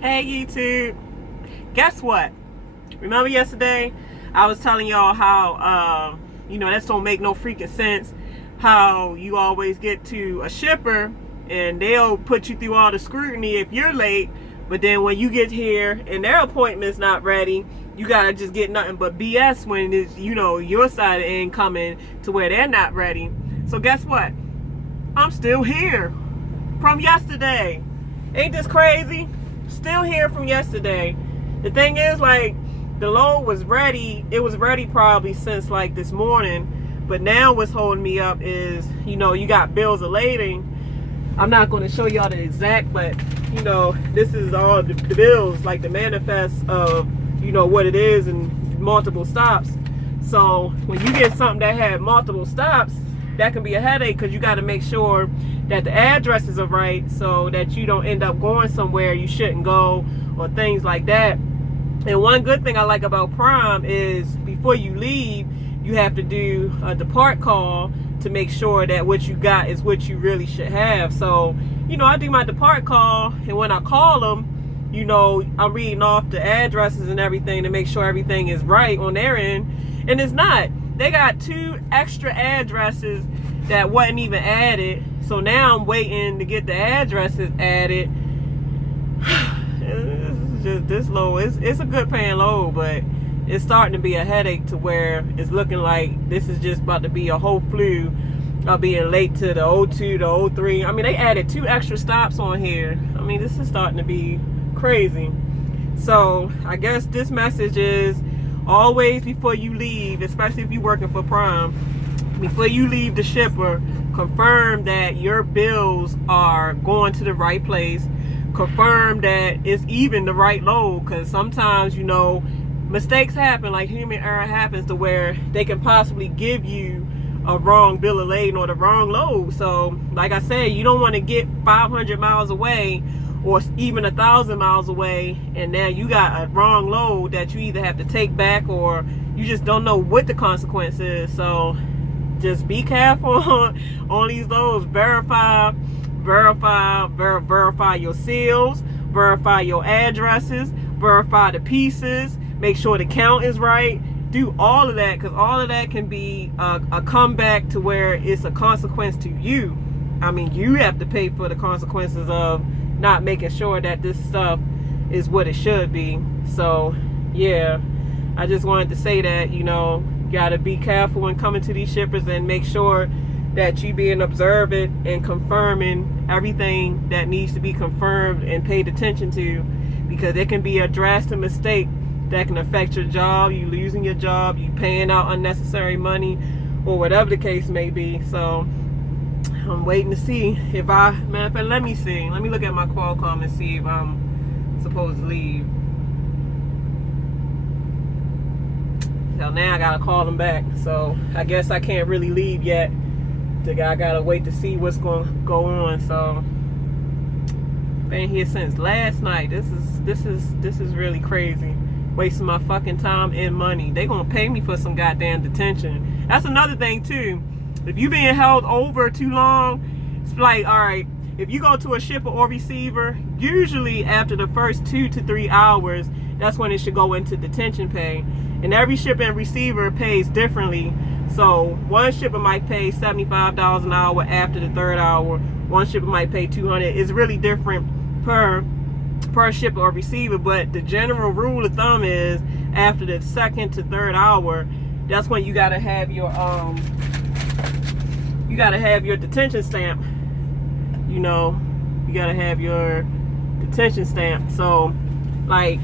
Hey YouTube, guess what? Remember yesterday I was telling y'all how that don't make no freaking sense, how you always get to a shipper and they'll put you through all the scrutiny if you're late, but then when you get here and their appointment's not ready, you gotta just get nothing but BS when it's your side ain't coming to where they're not ready. So guess what? I'm still here from yesterday. Ain't this crazy? Still here from yesterday. The thing is, like, the load was ready. It was ready probably since like this morning, but now what's holding me up is, you got bills of lading. I'm not going to show y'all the exact, but this is all the bills, like the manifest of what it is and multiple stops. So when you get something that had multiple stops, that can be a headache, because you got to make sure that the addresses are right so that you don't end up going somewhere you shouldn't go or things like that. And one good thing I like about Prime is before you leave, you have to do a depart call to make sure that what you got is what you really should have. So, I do my depart call, and when I call them, I'm reading off the addresses and everything to make sure everything is right on their end, and it's not. They got 2 extra addresses that wasn't even added. So now I'm waiting to get the addresses added. It's just this load. It's a good paying load, but it's starting to be a headache to where it's looking like this is just about to be a whole flu of being late to the 02, the 03. I mean, they added 2 extra stops on here. I mean, this is starting to be crazy. So I guess this message is always before you leave, especially if you're working for Prime, before you leave the shipper, confirm that your bills are going to the right place. Confirm that it's even the right load, because sometimes mistakes happen, like human error happens, to where they can possibly give you a wrong bill of lading or the wrong load. So like I said, you don't want to get 500 miles away or even 1,000 miles away, and now you got a wrong load that you either have to take back or you just don't know what the consequence is. So just be careful on these loads. Verify your seals, verify your addresses, verify the pieces, make sure the count is right. Do all of that, because all of that can be a comeback to where it's a consequence to you. I mean, you have to pay for the consequences of not making sure that this stuff is what it should be. So yeah, I just wanted to say that, gotta be careful when coming to these shippers, and make sure that you being observant and confirming everything that needs to be confirmed and paid attention to, because it can be a drastic mistake that can affect your job, you losing your job, you paying out unnecessary money, or whatever the case may be. So I'm waiting to see if matter of fact, let me look at my Qualcomm and see if I'm supposed to leave. So now I gotta call them back. So I guess I can't really leave yet. I gotta wait to see what's gonna go on. So been here since last night. This is really crazy. Wasting my fucking time and money. They gonna pay me for some goddamn detention. That's another thing too. If you being held over too long, it's like, all right, if you go to a shipper or receiver, usually after the first 2 to 3 hours, that's when it should go into detention pay. And every shipper and receiver pays differently. So one shipper might pay $75 an hour after the 3rd hour. One shipper might pay $200. It's really different per shipper or receiver, but the general rule of thumb is after the 2nd to 3rd hour, that's when you gotta have your detention stamp. You gotta have your detention stamp. So like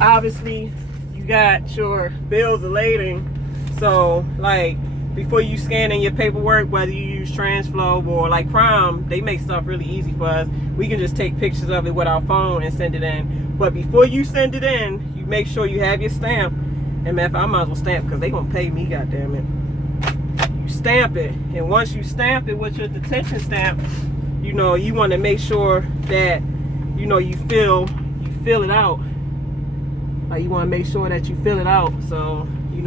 obviously you got your bills of lading. So like before you scan in your paperwork, whether you use TransFlow or like Prime, they make stuff really easy for us. We can just take pictures of it with our phone and send it in. But before you send it in, you make sure you have your stamp. And man, I might as well stamp, because they gonna pay me, goddammit. You stamp it, and once you stamp it with your detention stamp, you want to make sure that you fill it out. Like, you want to make sure that you fill it out. So you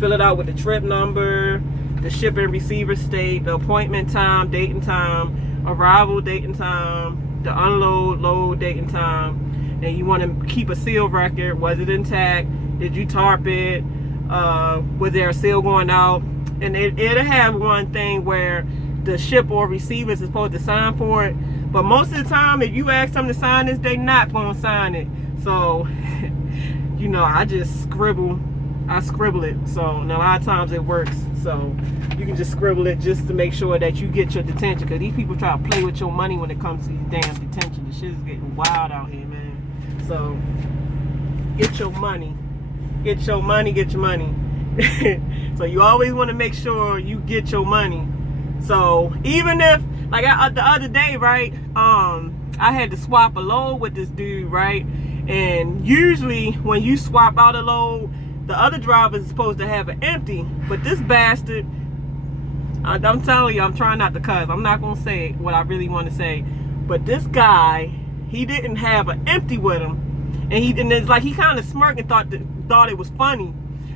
fill it out with the trip number, the shipper and receiver state, the appointment time, date and time, arrival date and time, the unload, load, date, and time, and you want to keep a seal record. Was it intact? Did you tarp it? Was there a seal going out? And it'll have one thing where the shipper or receiver is supposed to sign for it, but most of the time, if you ask them to sign this, they not gonna sign it. So, you know, I just scribble it. So, and a lot of times it works. So, you can just scribble it just to make sure that you get your detention. Because these people try to play with your money when it comes to these damn detention. The shit is getting wild out here, man. So, get your money. Get your money, get your money. So, you always want to make sure you get your money. So, even if, like the other day, right, I had to swap a load with this dude, right? And usually when you swap out a load, the other driver is supposed to have an empty. But this bastard, I'm telling you, I'm trying not to cuss. I'm not going to say what I really want to say. But this guy, he didn't have an empty with him. And it's like he kind of smirked and thought it was funny.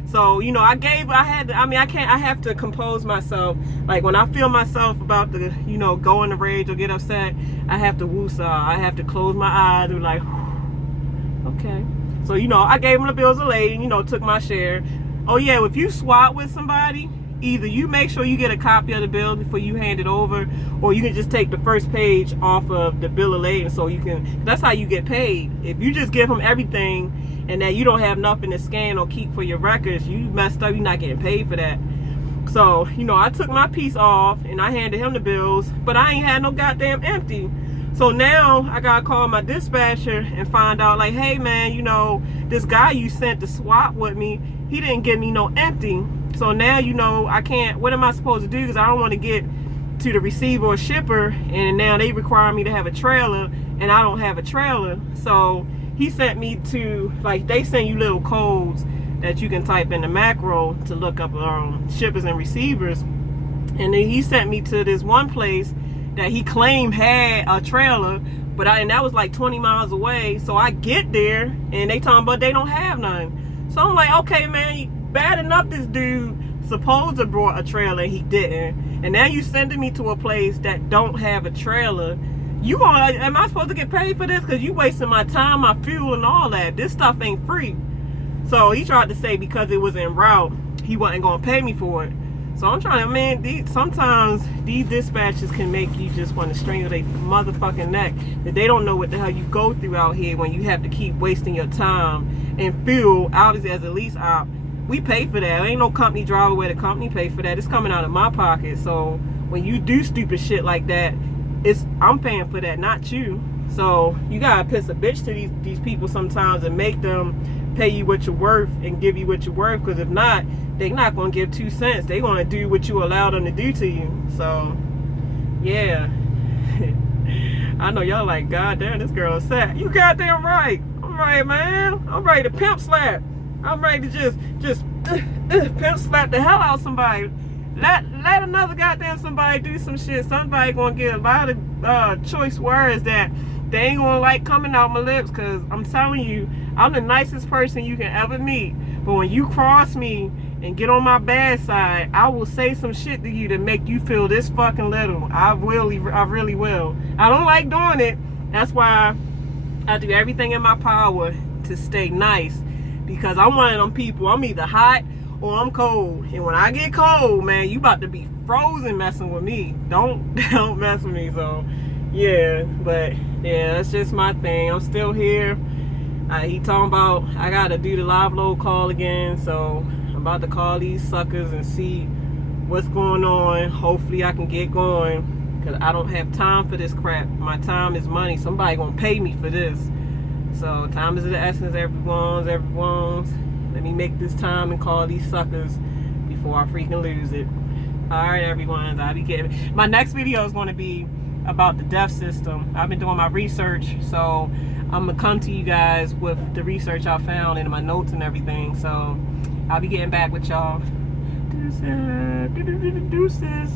So, you know, I have to compose myself. Like when I feel myself about to, you know, go in a rage or get upset, I have to woosah. I have to close my eyes and be like, okay. So, you know, I gave him the bills of lading, you know, took my share. Oh yeah, if you swap with somebody, either you make sure you get a copy of the bill before you hand it over, or you can just take the first page off of the bill of lading, so you can, that's how you get paid. If you just give them everything and that you don't have nothing to scan or keep for your records, you messed up, you're not getting paid for that. So, you know, I took my piece off and I handed him the bills, but I ain't had no goddamn empty. So now I gotta call my dispatcher and find out, like, hey man, you know, this guy you sent to swap with me, he didn't give me no empty. So now, you know, I can't, what am I supposed to do? Because I don't want to get to the receiver or shipper and now they require me to have a trailer and I don't have a trailer. So he sent me to, like, they send you little codes that you can type in the macro to look up shippers and receivers. And then he sent me to this one place that he claimed had a trailer, but and that was like 20 miles away. So I get there and they talking about they don't have none. So I'm like, okay man, bad enough this dude supposed to brought a trailer and he didn't, and now you sending me to a place that don't have a trailer. You gonna, am I supposed to get paid for this? Because you wasting my time, my fuel and all that. This stuff ain't free. So he tried to say because it was en route, he wasn't gonna pay me for it. So I'm trying to, man, sometimes these dispatches can make you just want to strangle their motherfucking neck. That they don't know what the hell you go through out here when you have to keep wasting your time and fuel. Obviously, as a lease op, we pay for that. There ain't no company driver where the company pay for that. It's coming out of my pocket. So when you do stupid shit like that, I'm paying for that, not you. So you gotta piss a bitch to these people sometimes and make them pay you what you're worth and give you what you're worth. Because if not, they're not gonna give 2 cents. They're gonna do what you allow them to do to you. So yeah. I know y'all like, God damn, this girl is sad. You goddamn right. I'm right, man. I'm ready to pimp slap. I'm ready to just pimp slap the hell out of somebody. Let another goddamn somebody do some shit. Somebody gonna get a lot of choice words that they ain't gonna like coming out my lips. Cause I'm telling you, I'm the nicest person you can ever meet. But when you cross me and get on my bad side, I will say some shit to you to make you feel this fucking little. I really will. I don't like doing it. That's why I do everything in my power to stay nice. Because I'm one of them people, I'm either hot or I'm cold. And when I get cold, man, you about to be frozen messing with me. Don't mess with me. So yeah, but yeah, that's just my thing. I'm still here. He talking about I gotta do the live load call again. So I'm about to call these suckers and see what's going on. Hopefully I can get going, because I don't have time for this crap. My time is money. Somebody gonna pay me for this. So time is the essence, everyone's. Let me make this time and call these suckers before I freaking lose it. Alright everyone, I'll be getting, my next video is going to be about the deaf system. I've been doing my research, so I'm going to come to you guys with the research I found and my notes and everything. So I'll be getting back with y'all. Deuces.